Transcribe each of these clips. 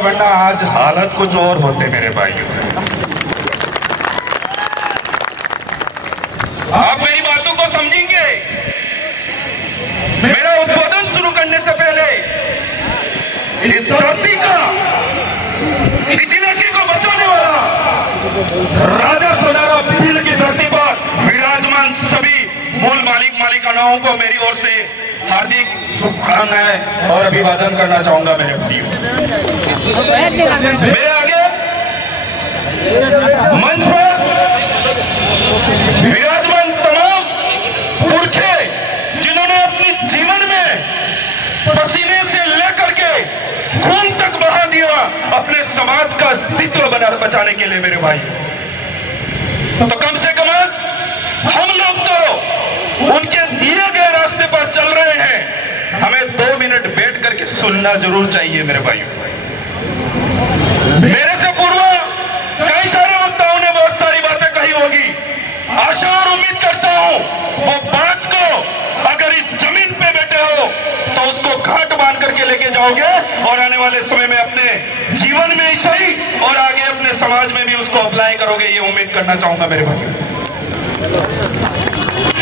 वरना आज हालत कुछ और होते मेरे भाइयों। आप मेरी बातों को समझेंगे। मेरा उद्बोधन शुरू करने से पहले इस धरती का, इस इलाके को बचाने वाला राजा सोनारा भील की धरती पर विराजमान सभी मूल मालिकानाओं को मेरी ओर से हार्दिक शुभकामनाएं और अभिवादन करना चाहूंगा मेरे भाइयों। मेरे आगे मंच पर विराजमान तमाम पुरखे जिन्होंने अपने जीवन में पसीने से लेकर के खून तक बहा दिया अपने समाज का अस्तित्व बचाने के लिए मेरे भाई, तो कम से कम हम लोग तो उनके दिए गए रास्ते पर चल रहे हैं। हमें 2 मिनट बैठ करके सुनना जरूर चाहिए मेरे भाइयों। मेरे से पूर्व कई सारे वक्ताओं ने बहुत सारी बातें कही होगी। आशा और उम्मीद करता हूं वो बात को अगर इस जमीन पे बैठे हो तो उसको घाट बांध करके लेके जाओगे और आने वाले समय में अपने जीवन में ही सही और आगे अपने समाज में भी उसको अप्लाई करोगे, ये उम्मीद करना चाहूंगा मेरे भाई।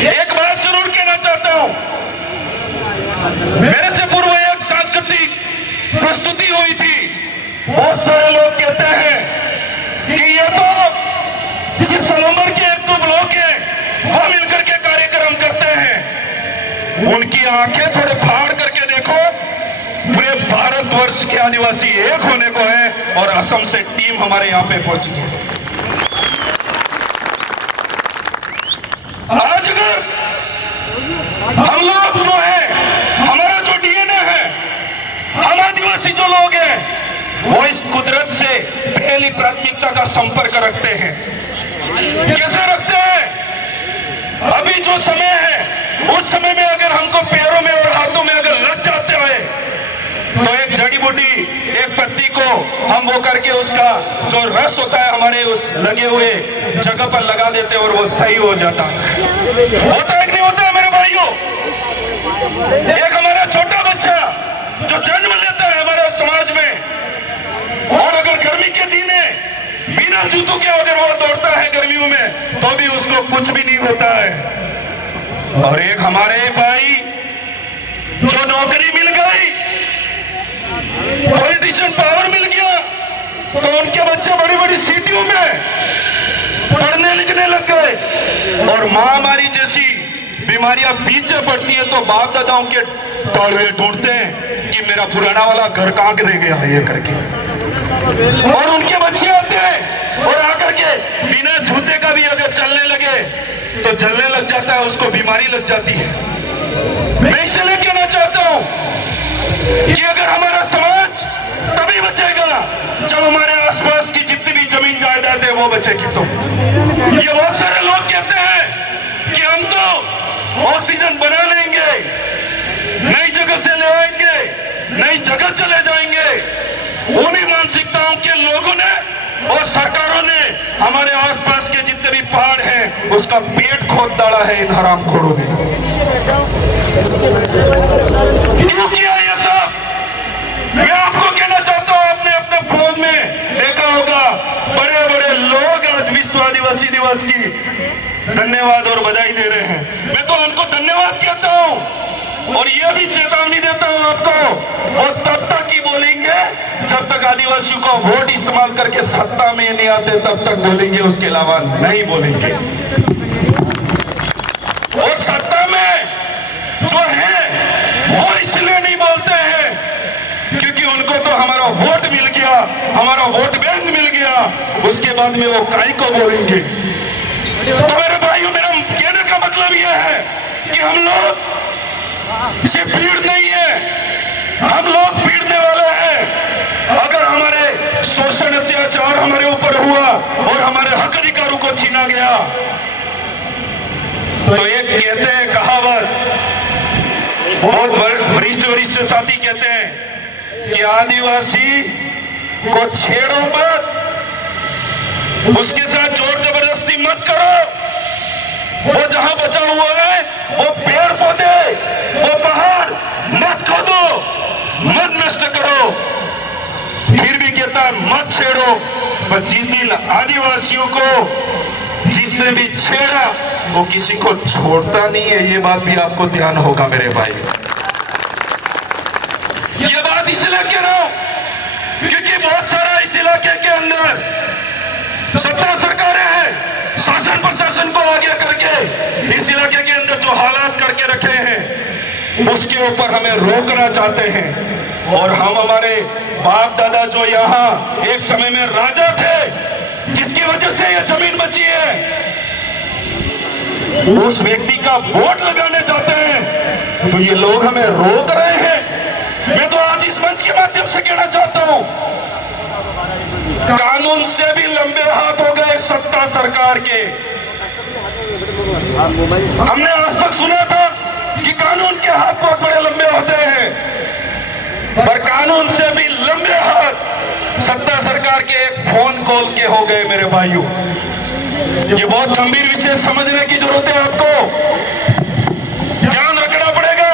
एक बात जरूर कहना चाहता हूं, मेरे से पूर्व एक सांस्कृतिक प्रस्तुति हुई थी। बहुत सारे लोग कहते हैं कि ये तो सिर्फ सलोमर के 1-2 ब्लॉक है, वो मिलकर के कार्यक्रम करते हैं। उनकी आंखें थोड़े फाड़ करके देखो, पूरे भारतवर्ष के आदिवासी एक होने को है और असम से टीम हमारे यहाँ पे पहुंची है। आज अगर हम लोग जो है, हमारा जो डीएनए है, हम आदिवासी जो लोग हैं वो इस कुदरत से पहली प्राथमिकता का संपर्क रखते हैं। कैसे रखते हैं? अभी जो समय है उस समय में अगर हमको पैरों में और हाथों में अगर लग जाते हैं तो एक जड़ी बूटी, एक पत्ती को हम वो करके उसका जो रस होता है हमारे उस लगे हुए जगह पर लगा देते हैं और वो सही हो जाता है। होता है कि नहीं होता है मेरे भाइयों? एक हमारा छोटा बच्चा जो जन्म लेता है हमारे समाज में, और अगर गर्मी के दिन है बिना जूतों के अगर वो दौड़ता है गर्मियों में तो भी उसको कुछ भी नहीं होता है। और एक हमारे भाई जो नौकरी मिल गई, पॉलिटिशियन पावर मिल गया, तो उनके बच्चे बड़ी बड़ी सिटियों में पढ़ने लिखने लग गए और महामारी जैसी बीमारियां पीछे पड़ती है तो बाप दादाओं के टोलवे ढूंढते हैं कि मेरा पुराना वाला घर कहां रह गया है ये करके, और उनके बच्चे आते हैं और आकर के बिना जूते का भी अगर चलने लगे तो जलने लग जाता है, उसको बीमारी लग जाती है। मैं इसलिए कहना चाहता हूं कि अगर हमारा समाज तभी बचेगा जब हमारे आसपास की जितनी भी जमीन जायदाद है वो बचेगी। तो ये बहुत सारे लोग कहते हैं कि हम तो ऑक्सीजन बना लेंगे, नई जगह से ले आएंगे, नई जगह चले जाएंगे। उन्हीं मानसिकताओं के लोगों ने और सरकारों ने हमारे आसपास के जितने भी पहाड़ हैं उसका पेट खोद डाला है इन हरामखोरों ने। क्यों किया ये सब? मैं आपको कहना चाहता हूं, आपने अपने फोन में देखा होगा बड़े बड़े लोग आज विश्व आदिवासी दिवस की धन्यवाद और बधाई दे रहे हैं। मैं तो उनको धन्यवाद कहता हूं और ये भी चेतावनी देता हूं आपको, और तब तक ही बोलेंगे जब तक आदिवासियों का वोट इस्तेमाल करके सत्ता में नहीं आते तब तक बोलेंगे, उसके अलावा नहीं बोलेंगे। और सत्ता में जो है वो इसलिए नहीं बोलते हैं क्योंकि उनको तो हमारा वोट मिल गया, हमारा वोट बैंक मिल गया, उसके बाद में वो काई को बोलेंगे। तो मेरे भाइयों, मेरा कहने का मतलब यह है कि हम लोग इसे पीड़ नहीं है, हम लोग पीड़ने वाले हैं। अगर हमारे शोषण अत्याचार हमारे ऊपर हुआ और हमारे हक अधिकारों को छीना गया तो एक कहते हैं कहावत, बहुत वरिष्ठ साथी कहते हैं कि आदिवासी को छेड़ो मत, उसके साथ जोर जबरदस्ती मत करो। वो जहां बचा हुआ है वो पेड़ पौधे, वो पहाड़ मत खोदो, मत नष्ट करो। फिर भी लगातार मत छेड़ो, पर जिस दिन आदिवासियों को जिसने भी छेड़ा वो किसी को छोड़ता नहीं है। ये बात भी आपको ध्यान होगा मेरे भाई। ये बात इसलिए कह रहा हूं क्योंकि बहुत सारा इस इलाके के अंदर सत्ता सरकारें हैं, शासन प्रशासन को आगे करके इस इलाके के अंदर जो हालात करके रखे हैं उसके ऊपर हमें रोकना चाहते हैं। और हम हमारे बाप दादा जो यहाँ एक समय में राजा थे जिसकी वजह से ये जमीन बची है, उस व्यक्ति का वोट लगाने चाहते हैं तो ये लोग हमें रोक रहे हैं। मैं तो आज इस मंच के माध्यम से कहना चाहता हूं, कानून से भी लंबे हाथ हो गए सत्ता सरकार के। हमने आज तक सुना था कि कानून के हाथ बहुत बड़े लंबे होते हैं, पर कानून से भी लंबे हाथ सत्ता सरकार के एक फोन कॉल के हो गए मेरे भाइयों। ये बहुत गंभीर विषय समझने की जरूरत है, आपको ध्यान रखना पड़ेगा।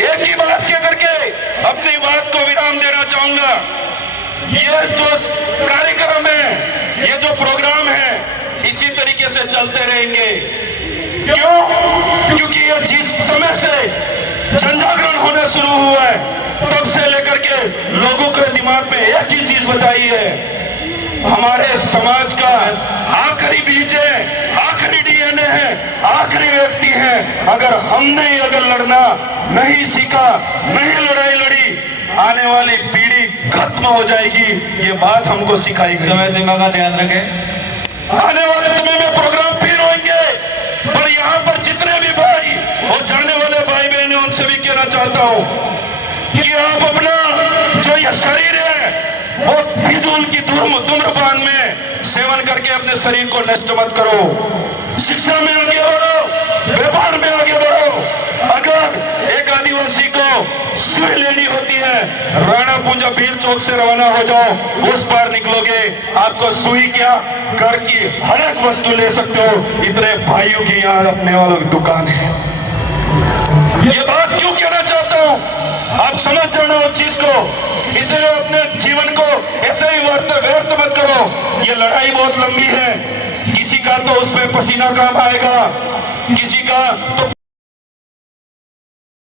एक ही बात के करके अपनी बात को विराम देना चाहूंगा। ये जो कार्यक्रम है, ये जो प्रोग्राम है, इसी तरीके से चलते रहेंगे। क्यों? क्योंकि ये जिस समय से जनजागरण होना शुरू हुआ है तब से लेकर के लोगों के दिमाग में एक ही चीज बताई है, हमारे समाज का आखिरी बीज है, आखिरी डीएनए है, आखिरी व्यक्ति है। अगर लड़ना नहीं सीखा, नहीं लड़ाई लड़ी, आने वाली पीढ़ी खत्म हो जाएगी। ये बात हमको सिखाई गई। समय सीमा का ध्यान रखें। आने वाले समय में प्रोग्राम फिर होंगे, पर यहाँ पर जितने भी भाई और जाने वाले भाई बहन हैं उनसे भी कहना चाहता हूँ कि आप अपना जो ये शरीर है वो फिजूल की धूम्रपान में सेवन करके अपने शरीर को नष्ट मत करो। शिक्षा में आगे बढ़ो, व्यापार में आगे बढ़ो। अगर एक आदिवासी को सुई लेनी होती है, राणा पूंजा भील चौक से रवाना हो जाओ, उस पार निकलोगे, आपको सुई क्या घर की हर एक वस्तु ले सकते हो। इतने भाइयों की यहाँ अपने वालों की दुकान है। ये बात क्यों कहना चाहता हूँ, आप समझ जाना उस चीज को, इसलिए अपने जीवन को ऐसे ही व्यर्थ मत करो। ये लड़ाई बहुत लंबी है, किसी का तो उसमें पसीना काम आएगा, किसी का तो